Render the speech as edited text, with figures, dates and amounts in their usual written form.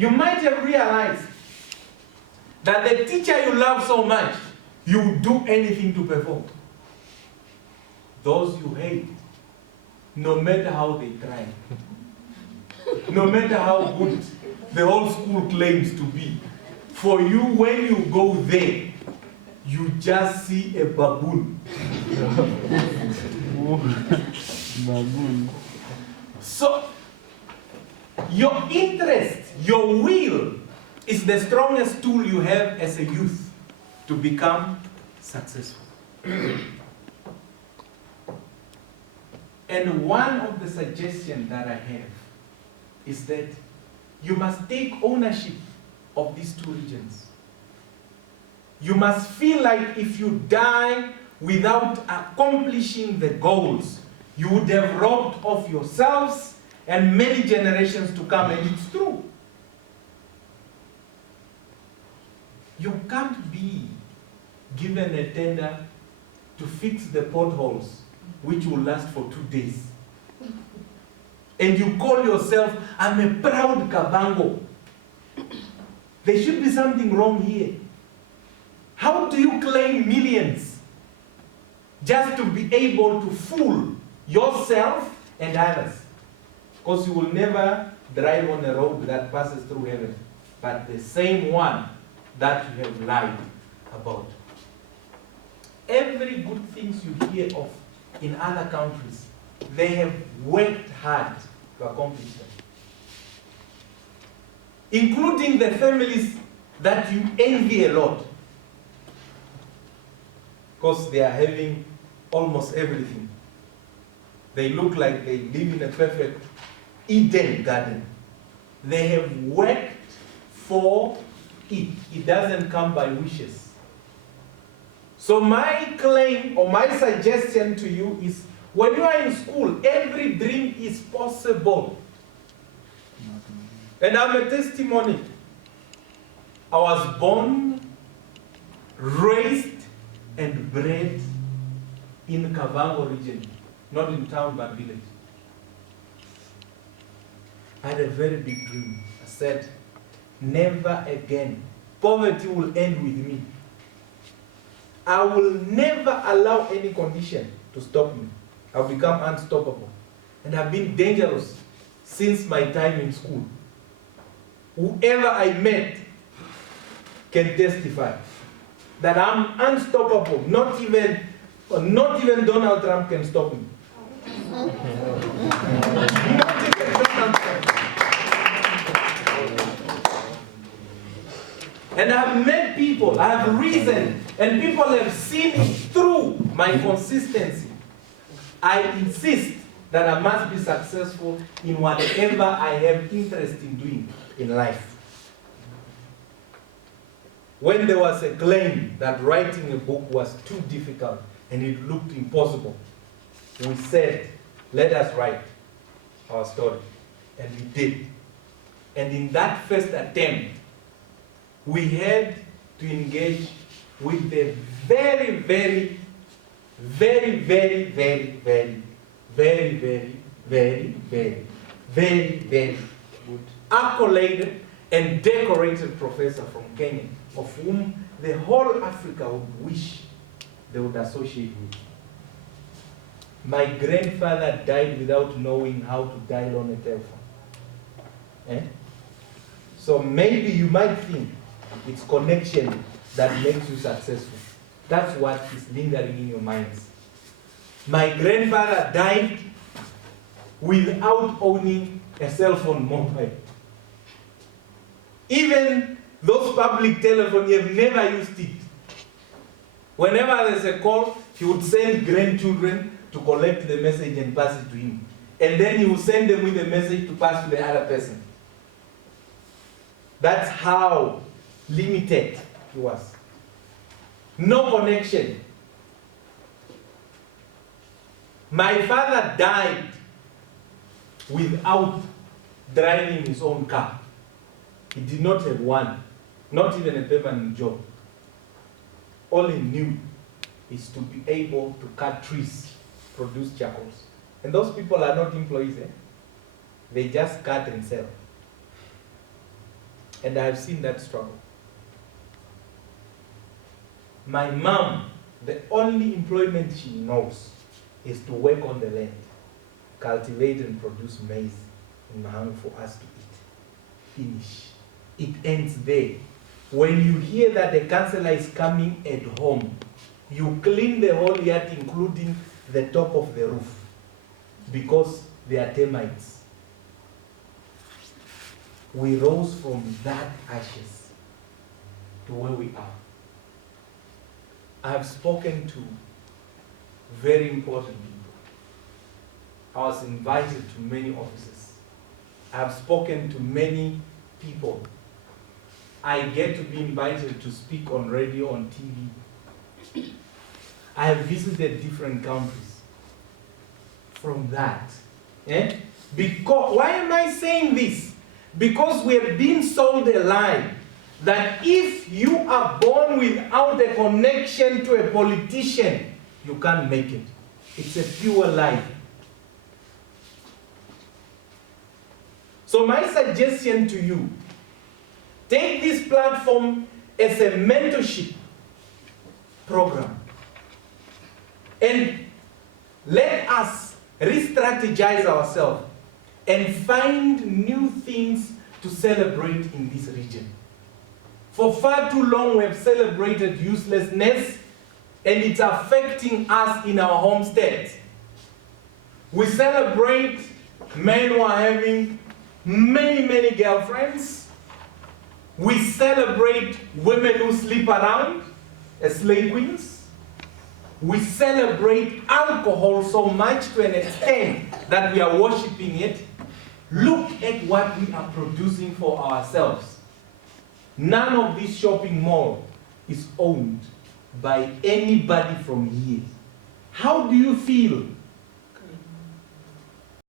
you might have realized that the teacher you love so much, you would do anything to perform. Those you hate, no matter how they try, no matter how good the whole school claims to be, for you, when you go there, you just see a baboon. Baboon. So, your interest, your will, is the strongest tool you have as a youth to become successful. And one of the suggestions that I have is that you must take ownership of these two regions. You must feel like if you die without accomplishing the goals, you would have robbed of yourselves and many generations to come, and it's true. You can't be given a tender to fix the potholes which will last for 2 days. And you call yourself, I'm a proud Kavango. There should be something wrong here. How do you claim millions just to be able to fool yourself and others? Because you will never drive on a road that passes through heaven, but the same one that you have lied about. Every good things you hear of in other countries, they have worked hard to accomplish them. Including the families that you envy a lot. Because they are having almost everything. They look like they live in a perfect Eden garden. They have worked for it. It doesn't come by wishes. So my claim or my suggestion to you is, when you are in school, every dream is possible. And I'm a testimony. I was born, raised, and bred in Kavango region, not in town but village. I had a very big dream. I said, never again. Poverty will end with me. I will never allow any condition to stop me. I'll become unstoppable. And I've been dangerous since my time in school. Whoever I met can testify that I'm unstoppable. Not even Donald Trump can stop me. Not even Donald Trump. And I've met people, I have reasoned, and people have seen it through my consistency. I insist that I must be successful in whatever I have interest in doing in life. When there was a claim that writing a book was too difficult and it looked impossible, we said, let us write our story. And we did. And in that first attempt, we had to engage with the very, very, very, very, very, very, very, very, very, very, very, very good accoladed and decorated professor from Kenya, of whom the whole Africa would wish they would associate with. My grandfather died without knowing how to dial on a telephone. So maybe you might think it's connection that makes you successful. That's what is lingering in your minds. My grandfather died without owning a cell phone mobile. Even those public telephones, you have never used it. Whenever there's a call, he would send grandchildren to collect the message and pass it to him. And then he would send them with the message to pass to the other person. That's how limited he was. No connection. My father died without driving his own car. He did not have one, not even a permanent job. All he knew is to be able to cut trees, produce charcoals. And those people are not employees. They just cut and sell. And I have seen that struggle. My mom, the only employment she knows is to work on the land, cultivate and produce maize in Mahang for us to eat. Finish. It ends there. When you hear that the councillor is coming at home, you clean the whole yard, including the top of the roof, because they are termites. We rose from that ashes to where we are. I have spoken to very important people. I was invited to many offices. I have spoken to many people. I get to be invited to speak on radio, on TV. I have visited different countries. From that, because, why am I saying this? Because we have been sold a lie that if you are born without a connection to a politician, you can't make it. It's a pure lie. So my suggestion to you, take this platform as a mentorship program and let us re-strategize ourselves and find new things to celebrate in this region. For far too long we have celebrated uselessness, and it's affecting us in our homesteads. We celebrate men who are having many girlfriends. We celebrate women who sleep around as slave queens. We celebrate alcohol so much to an extent that we are worshipping it. Look at what we are producing for ourselves. None of this shopping mall is owned by anybody from here. How do you feel